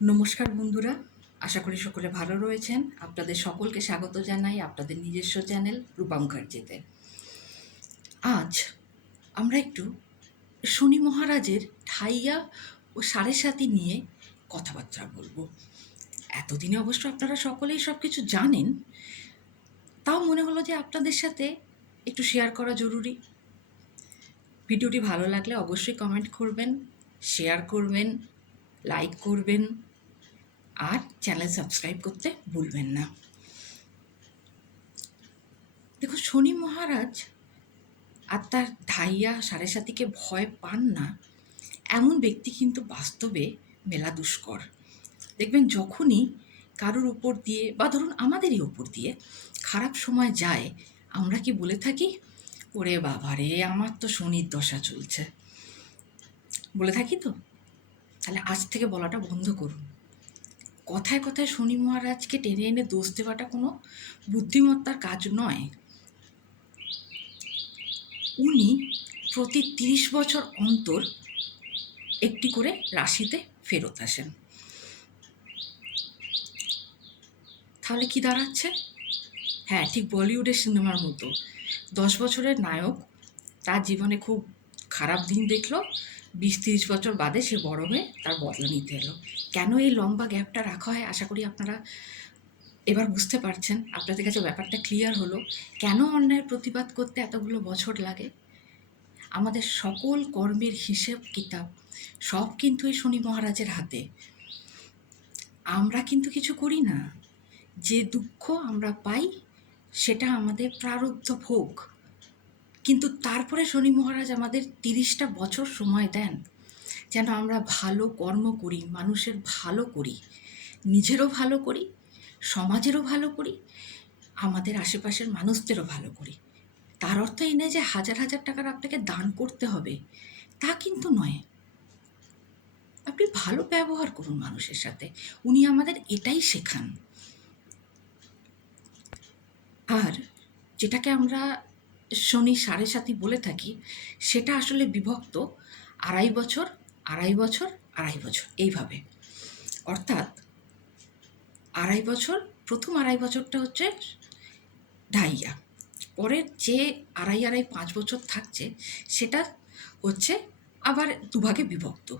নমস্কার বন্ধুরা, আশা করি সকলে ভালো রয়েছেন। আপনাদের সকলকে স্বাগত জানাই আপনাদের নিজস্ব চ্যানেল রূপা মুখার্জিতে আজ আমরা একটু শনি মহারাজের ঠাইয়া ও সাড়ে সাতি নিয়ে কথাবার্তা বলব। এতদিনে অবশ্য আপনারা সকলেই সব কিছু জানেন, তাও মনে হলো যে আপনাদের সাথে একটু শেয়ার করা জরুরি। ভিডিওটি ভালো লাগলে অবশ্যই কমেন্ট করবেন শেয়ার করবেন লাইক করবেন আর চ্যানেল সাবস্ক্রাইব করতে ভুলবেন না। দেখো, শনি মহারাজ আর তার ধাইয়া সাড়ে সাতিকে ভয় পান না। এমন ব্যক্তি কিন্তু বাস্তবে মেলা দুষ্কর। দেখবেন, যখনই কারোর উপর দিয়ে বা ধরুন আমাদেরই ওপর দিয়ে খারাপ সময় যায়, আমরা কি বলে থাকি, ওরে বাবা রে, আমার তো শনির দশা চলছে। বলে থাকি তো? তাহলে আজ থেকে বলাটা বন্ধ করুন। কথায় কথায় শনি মহারাজকে টেনে এনে দোষ দেওয়াটা কোনো বুদ্ধিমত্তার কাজ নয়। উনি প্রতি তিরিশ বছর অন্তর একটি করে রাশিতে ফেরত আসেন। তাহলে কি দাঁড়াচ্ছে? হ্যাঁ ঠিক বলিউডের সিনেমার মতো। দশ বছরের নায়ক, তার জীবনে খুব খারাপ দিন দেখল বিশ তিরিশ বছর বাদে সে বড় হয়ে তার বদলা নিতে এলো। কেন এই লম্বা গ্যাপটা রাখা হয়? আশা করি আপনারা এবার বুঝতে পারছেন। আপনাদের কাছে ব্যাপারটা ক্লিয়ার হলো। কেন অন্যায়ের প্রতিবাদ করতে এতগুলো বছর লাগে? আমাদের সকল কর্মের হিসেব কিতাব সব কিন্তু এই শনি মহারাজের হাতে। আমরা কিন্তু কিছু করি না। যে দুঃখ আমরা পাই, সেটা আমাদের প্রারব্ধ ভোগ। কিন্তু তারপরে শনি মহারাজ আমাদের তিরিশটা বছর সময় দেন যেন আমরা ভালো কর্ম করি, মানুষের ভালো করি, নিজেরও ভালো করি, সমাজেরও ভালো করি, আমাদের আশেপাশের মানুষদেরও ভালো করি। তার অর্থ এই নয় যে হাজার হাজার টাকার আপনাকে দান করতে হবে, তা কিন্তু নয়। আপনি ভালো ব্যবহার করুন মানুষের সাথে, উনি আমাদের এটাই শেখান। আর যেটাকে আমরা শনি সাড়ে সাতি বলে থাকি, সেটা আসলে বিভক্ত আড়াই বছর আড়াই বছর আড়াই বছর, এইভাবে। অর্থাৎ আড়াই বছর, প্রথম আড়াই বছরটা হচ্ছে ঢাইয়া। পরের যে আড়াই আড়াই, পাঁচ বছর থাকছে, সেটা হচ্ছে আবার দুভাগে বিভক্ত।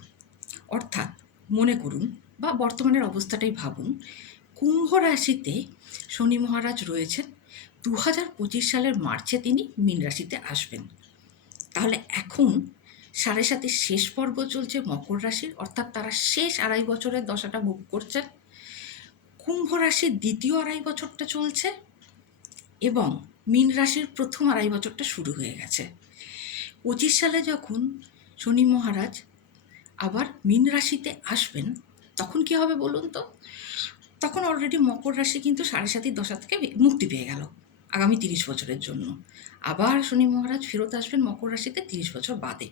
অর্থাৎ মনে করুন বা বর্তমানের অবস্থাটাই ভাবুন, কুম্ভ রাশিতে শনি মহারাজ রয়েছেন দু হাজার পঁচিশ সালের মার্চে তিনি মীন রাশিতে আসবেন। তাহলে এখন সাড়ে সাতের শেষ পর্ব চলছে মকর রাশির, অর্থাৎ তারা শেষ আড়াই বছরের দশাটা ভোগ করছেন। কুম্ভ রাশির দ্বিতীয় আড়াই বছরটা চলছে এবং মীন রাশির প্রথম আড়াই বছরটা শুরু হয়ে গেছে। পঁচিশ সালে যখন শনি মহারাজ আবার মীন রাশিতে আসবেন, তখন কি হবে বলুন তো? তখন অলরেডি মকর রাশি কিন্তু সাড়ে সাতির দশা থেকে মুক্তি পেয়ে গেল। আগামী তিরিশ বছরের জন্য। আবার শনি মহারাজ ফেরত আসবেন মকর রাশিতে তিরিশ বছর বাদে।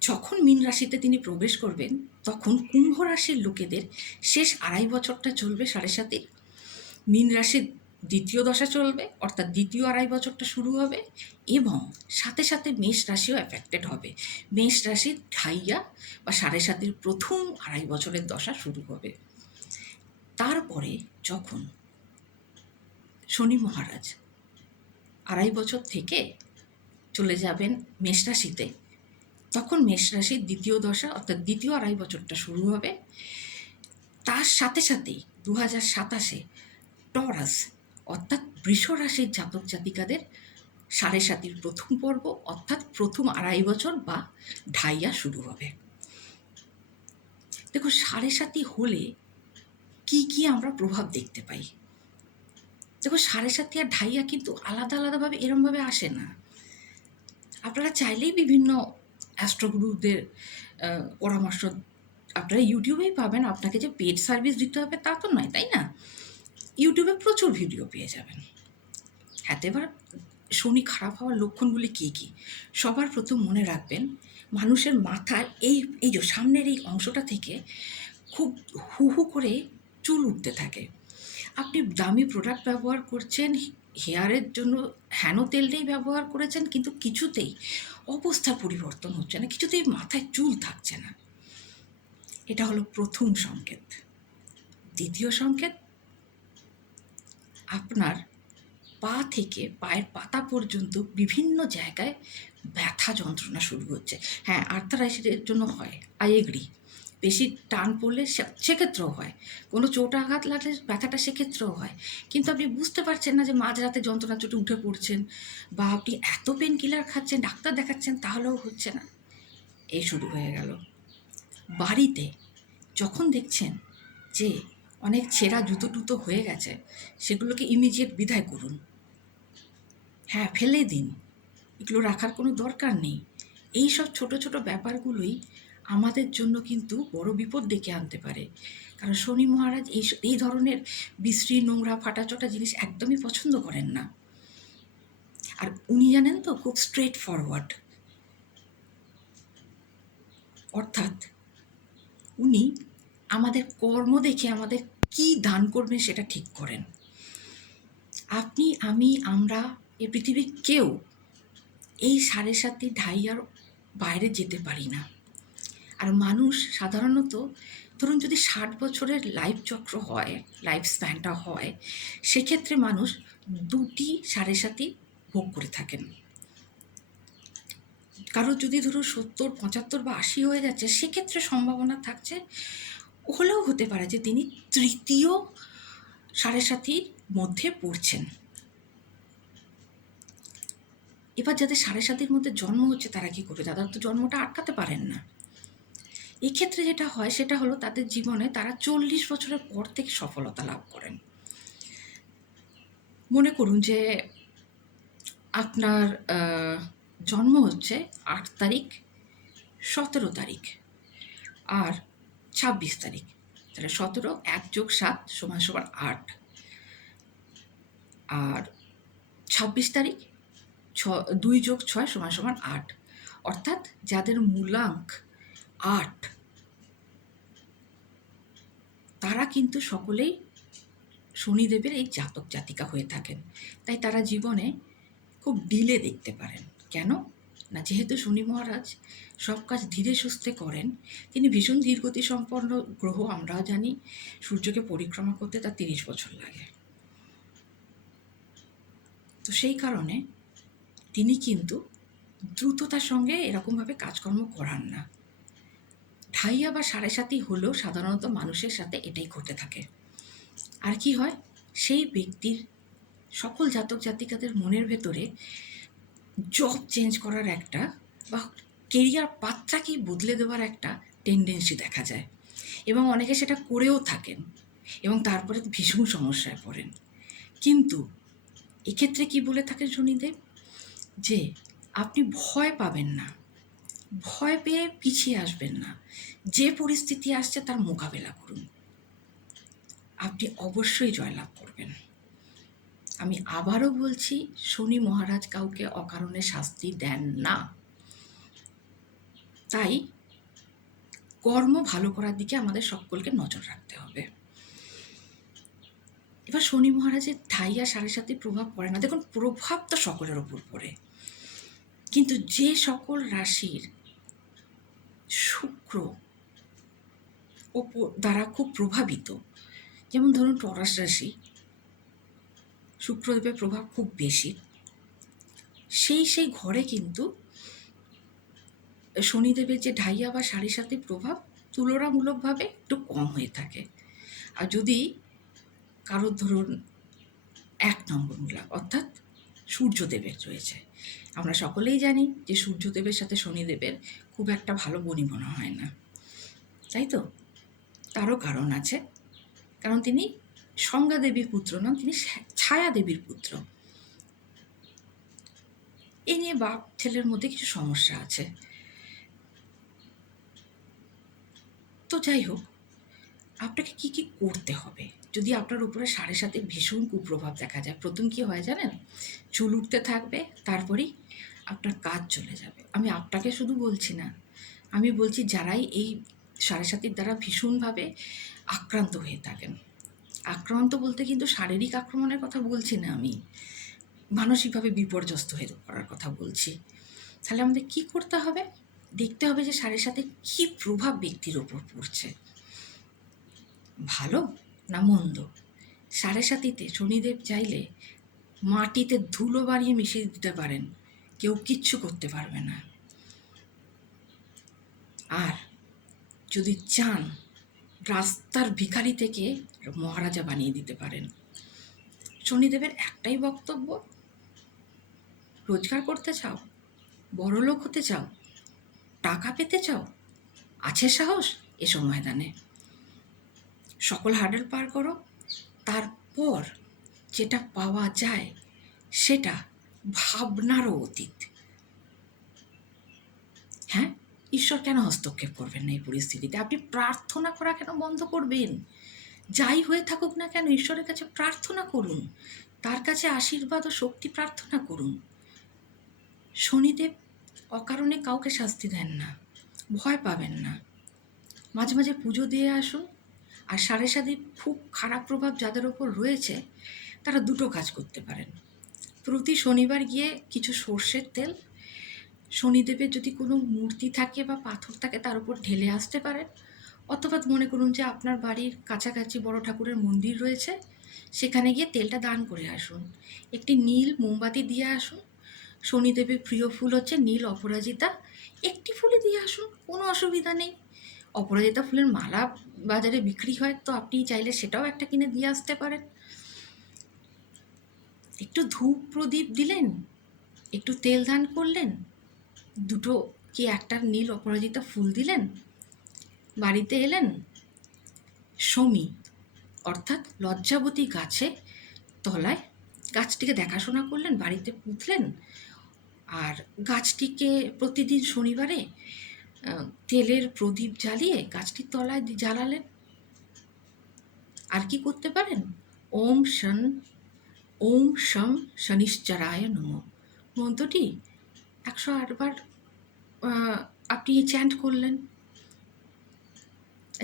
যখন মীন রাশিতে তিনি প্রবেশ করবেন, তখন কুম্ভ রাশির লোকেদের শেষ আড়াই বছরটা চলবে সাড়ে সাতির মীন রাশির দ্বিতীয় দশা চলবে, অর্থাৎ দ্বিতীয় আড়াই বছরটা শুরু হবে এবং সাথে সাথে মেষ রাশিও অ্যাফেক্টেড হবে। মেষ রাশির ঢাইয়া বা সাড়ে সাতের প্রথম আড়াই বছরের দশা শুরু হবে। তারপরে যখন শনি মহারাজ, আড়াই বছর থেকে চলে যাবেন মেষ রাশিতে। তখন মেষ রাশির দ্বিতীয় দশা অর্থাৎ দ্বিতীয় আড়াই বছরটা শুরু হবে। তার সাথে সাথেই দু হাজার সাতাশে টরাস অর্থাৎ বৃষ রাশির জাতক জাতিকাদের সাড়ে সাতির প্রথম পর্ব অর্থাৎ প্রথম আড়াই বছর বা ঢাইয়া শুরু হবে। দেখো সাড়ে সাতি হলে কি কি আমরা প্রভাব দেখতে পাই? দেখো সাড়ে সাতি আর ঢাইয়া কিন্তু আলাদা আলাদাভাবে এরমভাবে আসে না। আপনারা চাইলেই বিভিন্ন অ্যাস্ট্রোগুরুদের পরামর্শ আপনারা ইউটিউবেই পাবেন। আপনাকে যে পেড সার্ভিস দিতে হবে তা তো নয়, তাই না? ইউটিউবে প্রচুর ভিডিও পেয়ে যাবেন। হ্যাঁ এবার শনি খারাপ হওয়ার লক্ষণগুলি কী কী? সবার প্রথম মনে রাখবেন, মানুষের মাথার এই এই যে সামনের এই অংশটা থেকে খুব হু হু করে চুল উঠতে থাকে। আপনি দামি প্রোডাক্ট ব্যবহার করছেন হেয়ারের জন্য হ্যানো তেলটাই ব্যবহার করেছেন, কিন্তু কিছুতেই অবস্থার পরিবর্তন হচ্ছে না, কিছুতেই মাথায় চুল থাকছে না। এটা হলো প্রথম সংকেত। দ্বিতীয় সংকেত, আপনার পা থেকে পায়ের পাতা পর্যন্ত বিভিন্ন জায়গায় ব্যথা যন্ত্রণা শুরু হচ্ছে। হ্যাঁ আর্থারাইসিসের জন্য হয় আই এগ্রি বেশি টান পড়লে সেক্ষেত্রেও হয়। কোনো চোট আঘাত লাগলে ব্যথাটা সেক্ষেত্রেও হয়। কিন্তু আপনি বুঝতে পারছেন না যে মাঝরাতে যন্ত্রণা চোটে উঠে পড়ছেন বা আপনি এত পেন কিলার খাচ্ছেন, ডাক্তার দেখাচ্ছেন, তাহলেও হচ্ছে না। এই শুরু হয়ে গেল। বাড়িতে যখন দেখছেন যে অনেক ছেঁড়া জুতো টুতো হয়ে গেছে, সেগুলোকে ইমিডিয়েট বিদায় করুন। হ্যাঁ ফেলে দিন। এগুলো রাখার কোনো দরকার নেই। এই সব ছোট ছোট ব্যাপারগুলোই আমাদের জন্য কিন্তু বড় বিপদ ডেকে আনতে পারে। কারণ শনি মহারাজ এই এই ধরনের বিশ্রী, নোংরা, ফাটাচোটা জিনিস একদমই পছন্দ করেন না। আর উনি জানেন তো, খুব স্ট্রেট ফরওয়ার্ড অর্থাৎ উনি আমাদের কর্ম দেখে আমাদের কি দান করবেন সেটা ঠিক করেন। আপনি, আমি, আমরা, এ পৃথিবীর কেউ এই সাড়ে সাতটি ঢাইয়ার বাইরে যেতে পারি না। আর মানুষ সাধারণত, ধরুন যদি ষাট বছরের লাইফ চক্র হয় লাইফ স্প্যানটা হয়, সেক্ষেত্রে মানুষ দুটি সাড়ে সাতই ভোগ করে থাকেন। কারও যদি ধরুন সত্তর, পঁচাত্তর বা আশি হয়ে যাচ্ছে, সেক্ষেত্রে সম্ভাবনা থাকছে, হলেও হতে পারে যে তিনি তৃতীয় সাড়ে সাতির মধ্যে পড়ছেন। এবার যাদের সাড়ে সাতির মধ্যে জন্ম হচ্ছে, তারা কি করবে? তারা তো জন্মটা আটকাতে পারেন না। এক্ষেত্রে যেটা হয়, সেটা হলো তাদের জীবনে তারা চল্লিশ বছরের পর থেকে সফলতা লাভ করেন। মনে করুন যে আপনার জন্ম হচ্ছে আট তারিখ, সতেরো তারিখ আর ছাব্বিশ তারিখ। তাহলে সতেরো, এক যোগ সাত সমান সমান আট। আর ছাব্বিশ তারিখ, ছ, দুই যোগ ছয় সমান সমান আট। অর্থাৎ যাদের মূলাঙ্ক আট। তারা কিন্তু সকলেই শনিদেবের এই জাতক জাতিকা হয়ে থাকেন। তাই তারা জীবনে খুব ডিলে দেখতে পারেন। কেন? না, যেহেতু শনি মহারাজ সব কাজ ধীরে সুস্থে করেন, তিনি ভীষণ ধীরগতি সম্পন্ন গ্রহ, আমরাও জানি, সূর্যকে পরিক্রমা করতে তার তিরিশ বছর লাগে। তো সেই কারণে তিনি কিন্তু দ্রুততার সঙ্গে এরকমভাবে কাজকর্ম করান না। ঢাইয়া বা সাড়ে সাতই হলেও সাধারণত মানুষের সাথে এটাই ঘটে থাকে। আর কি হয়? সেই ব্যক্তির সকল জাতক জাতিকাদের মনের ভেতরে জব চেঞ্জ করার একটা বা কেরিয়ার পাত্রাকেই বদলে দেওয়ার একটা টেন্ডেন্সি দেখা যায়। এবং অনেকে সেটা করেও থাকেন এবং তারপরে ভীষণ সমস্যায় পড়েন। কিন্তু এক্ষেত্রে কি বলে থাকেন শনিদেব যে আপনি ভয় পাবেন না। ভয় পেয়ে পিছিয়ে আসবেন না। যে পরিস্থিতি আসছে তার মোকাবেলা করুন। আপনি অবশ্যই জয়লাভ করবেন। আমি আবারও বলছি, শনি মহারাজ কাউকে অকারণে শাস্তি দেন না। তাই কর্ম ভালো করার দিকে আমাদের সকলকে নজর রাখতে হবে। এবার শনি মহারাজের ঢাইয়া সাড়ে সাথে প্রভাব পড়ে না। দেখুন, প্রভাব তো সকলের ওপর পড়ে। কিন্তু যে সকল রাশির শুক্র ওপর দ্বারা খুব প্রভাবিত। যেমন ধরুন টরাস রাশি, শুক্রদেবের প্রভাব খুব বেশি। সেই সেই ঘরে কিন্তু শনিদেবের যে ঢাইয়া বা সাড়ে সাথে প্রভাব তুলনামূলকভাবে একটু কম হয়ে থাকে। আর যদি কারোর ধরুন এক নম্বর মূলক অর্থাৎ সূর্যদেবের রয়েছে। আমরা সকলেই জানি যে সূর্যদেবের সাথে শনিদেবের খুব একটা ভালো বনিবনা হয় না। তাই তো? তারও কারণ আছে। কারণ তিনি সংজ্ঞা দেবীর পুত্র নন, তিনি ছায়া দেবীর পুত্র। এ নিয়ে বাপ ছেলের মধ্যে কিছু সমস্যা আছে। তো যাই হোক, আপনাকে কি কি করতে হবে? যদি আপনার উপরে সাড়ে সাথে ভীষণ কুপ্রভাব দেখা যায়, প্রথম কি হয় জানেন? চুল উঠতে থাকবে, তারপরেই আপনার কাজ চলে যাবে। আমি আপনাকে শুধু বলছি না, আমি বলছি যারাই এই সাড়ে সাতির দ্বারা ভীষণভাবে আক্রান্ত হয়ে থাকেন। আক্রান্ত বলতে কিন্তু শারীরিক আক্রমণের কথা বলছি না আমি, মানসিকভাবে বিপর্যস্ত হয়ে পড়ার কথা বলছি। তাহলে আমাদের কি করতে হবে? দেখতে হবে যে সাড়ে সাথে কী প্রভাব ব্যক্তির ওপর পড়ছে। ভালো? না মন্দ। সাড়ে সাতিতে শনিদেব চাইলে মাটিতে ধুলো বাড়িয়ে মিশিয়ে দিতে পারেন। কেউ কিচ্ছু করতে পারবে না। আর যদি চান, রাস্তার ভিখারি থেকে মহারাজা বানিয়ে দিতে পারেন। শনিদেবের একটাই বক্তব্য, রোজগার করতে চাও বড়লোক হতে চাও, টাকা পেতে চাও, আছে সাহস এসব ময়দানে সকল হার্ডেল পার করো। তারপর যেটা পাওয়া যায় সেটা ভাবনারও অতীত। হ্যাঁ? ঈশ্বর কেন হস্তক্ষেপ করবেন না এই পরিস্থিতিতে? আপনি প্রার্থনা করা কেন বন্ধ করবেন? যাই হয়ে থাকুক না কেন, ঈশ্বরের কাছে প্রার্থনা করুন। তার কাছে আশীর্বাদ ও শক্তি প্রার্থনা করুন। শনিদেব অকারণে কাউকে শাস্তি দেন না, ভয় পাবেন না। মাঝে মাঝে পুজো দিয়ে আসুন আর সাড়ে সাথে খুব খারাপ প্রভাব যাদের ওপর রয়েছে, তারা দুটো কাজ করতে পারেন। প্রতি শনিবার গিয়ে কিছু সর্ষের তেল, শনিদেবের যদি কোনো মূর্তি থাকে বা পাথর থাকে তার উপর ঢেলে আসতে পারেন। অথবা মনে করুন যে আপনার বাড়ির কাছাকাছি বড় ঠাকুরের মন্দির রয়েছে, সেখানে গিয়ে তেলটা দান করে আসুন। একটি নীল মোমবাতি দিয়ে আসুন। শনিদেবের প্রিয় ফুল হচ্ছে নীল অপরাজিতা। একটি ফুলে দিয়ে আসুন, কোনো অসুবিধা নেই। অপরাজিতা ফুলের মালা বাজারে বিক্রি হয়, তো আপনি চাইলে সেটাও একটা কিনে দিয়ে আসতে পারেন। একটু ধূপ প্রদীপ দিলেন, একটু তেল দান করলেন, দুটো কি একটা নীল অপরাজিতা ফুল দিলেন, বাড়িতে এলেন সমী অর্থাৎ লজ্জাবতী গাছে তলায় গাছটিকে দেখাশোনা করলেন, বাড়িতে পুঁতলেন, আর গাছটিকে প্রতিদিন শনিবারে তেলের প্রদীপ জ্বালিয়ে গাছটির তলায় জ্বালালেন। আর কি করতে পারেন? ওম শন, ওম শম শনিশ্চরায় নম। মন্ত্রটি একশো আটবার আপনি চ্যান্ট করলেন।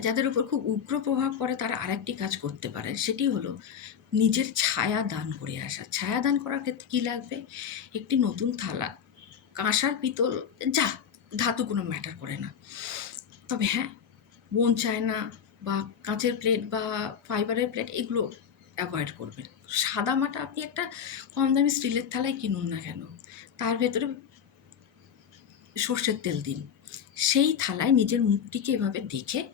যাদের উপর খুব উগ্র প্রভাব পড়ে তারা আরেকটি কাজ করতে পারে। সেটি হলো নিজের ছায়া দান করে আসা। ছায়া দান করার ক্ষেত্রে কী লাগবে? একটি নতুন থালা, কাঁসার পিতল, যা ধাতু কোনো ম্যাটার করে না। তবে হ্যাঁ বোন চায় না বা কাঁচের প্লেট বা ফাইবারের প্লেট এগুলো অ্যাভয়েড করবেন। সাদা মাটা আপনি একটা কম দামি স্টিলের থালায় কিনুন না কেন? তার ভেতরে সর্ষের তেল দিন। সেই থালায় নিজের মুখটিকে এভাবে দেখে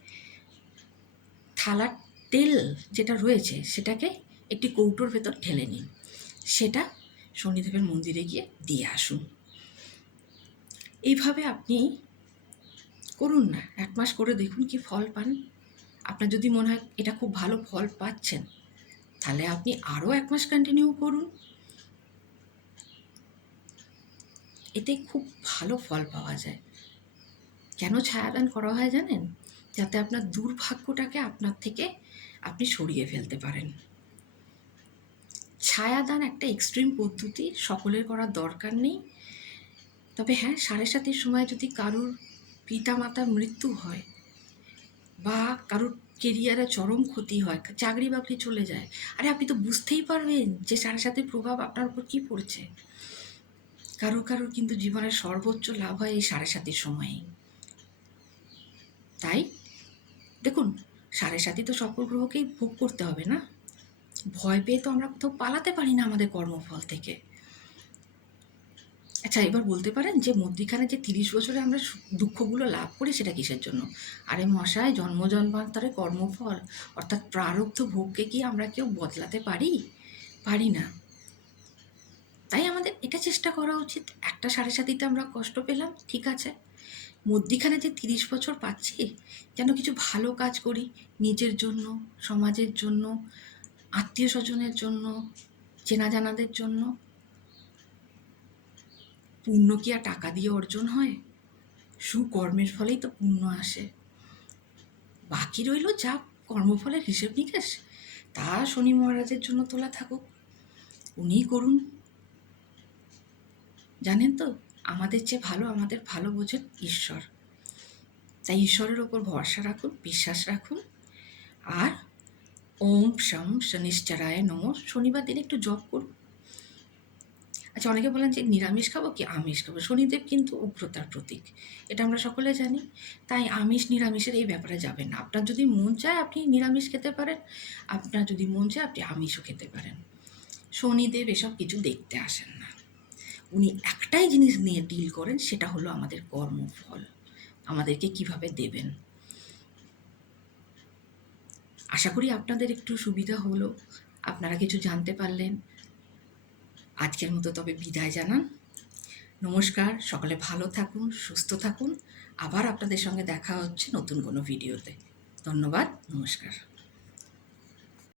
থালার তেল যেটা রয়েছে সেটাকে একটি কৌটোর ভেতর ঢেলে নিন। সেটা শনিদেবের মন্দিরে গিয়ে দিয়ে আসুন। এইভাবে আপনি করুন না। এক মাস করে দেখুন কি ফল পান। আপনার যদি মনে হয় এটা খুব ভালো ফল পাচ্ছেন, তাহলে আপনি আরও এক মাস কন্টিনিউ করুন। এতে খুব ভালো ফল পাওয়া যায়। কেন ছায়াদান করা হয় জানেন? যাতে আপনার দুর্ভাগ্যটাকে আপনার থেকে আপনি সরিয়ে ফেলতে পারেন। ছায়াদান একটা এক্সট্রিম পদ্ধতি, সকলের করার দরকার নেই। তবে হ্যাঁ সাড়ে সাতের সময় যদি কারোর পিতা মাতার মৃত্যু হয় বা কারোর কেরিয়ারে চরম ক্ষতি হয়, চাকরি বাকরি চলে যায়, আরে আপনি তো বুঝতেই পারবেন যে সাড়ে সাতের প্রভাব আপনার উপর কী পড়ছে। কারও কারোর কিন্তু জীবনের সর্বোচ্চ লাভ হয় এই সাড়ে সাতের সময়েই। তাই? দেখুন সাড়ে সাতই তো সকল গ্রহকেই ভোগ করতে হবে না? ভয় পেয়ে তো আমরা কোথাও পালাতে পারি না আমাদের কর্মফল থেকে। আচ্ছা এবার বলতে পারেন যে মধ্যিখানে যে তিরিশ বছরে আমরা দুঃখগুলো লাভ করি সেটা কিসের জন্য? আরে মশাই, জন্ম জন্মান্তরে কর্মফল, অর্থাৎ প্রারব্ধ ভোগকে কি আমরা কেউ বদলাতে পারি? পারি না। তাই আমাদের এটা চেষ্টা করা উচিত। একটা সাড়ে সাতিতে আমরা কষ্ট পেলাম, ঠিক আছে। মধ্যিখানে যে তিরিশ বছর পাচ্ছি, যেন কিছু ভালো কাজ করি, নিজের জন্য, সমাজের জন্য, আত্মীয় স্বজনের জন্য, চেনা জানাদের জন্য পুণ্য কি আর টাকা দিয়ে অর্জন হয়? সুকর্মের ফলেই তো পুণ্য আসে। বাকি রইল যা কর্মফলের হিসেব নিকেশ, তা শনি মহারাজের জন্য তোলা থাকুক। উনিই করুন। জানেন তো, আমাদের চেয়ে ভালো আমাদের ভালো বোঝেন ঈশ্বর। তাই ঈশ্বরের ওপর ভরসা রাখুন, বিশ্বাস রাখুন। আর ওম শম শনিশ্চরায় নম। শনিবার দিন একটু জপ করুন। আচ্ছা অনেকে বলেন যে নিরামিষ খাব কি আমিষ খাব? শনিদেব কিন্তু উগ্রতার প্রতীক। এটা আমরা সকলে জানি। তাই আমিষ নিরামিষের এই ব্যাপারে যাবেন না। আপনার যদি মন চায় আপনি নিরামিষ খেতে পারেন। আপনার যদি মন চায় আপনি আমিষও খেতে পারেন। শনিদেব এসব কিছু দেখতে আসেন না। উনি একটাই জিনিস নিয়ে ডিল করেন, সেটা হলো আমাদের কর্মফল। আমাদেরকে কীভাবে দেবেন? আশা করি আপনাদের একটু সুবিধা হলো। আপনারা কিছু জানতে পারলেন। আজকের মতো তবে বিদায় জানান। নমস্কার, সকলে ভালো থাকুন, সুস্থ থাকুন। আবার আপনাদের সঙ্গে দেখা হচ্ছে নতুন কোনো ভিডিওতে। ধন্যবাদ, নমস্কার।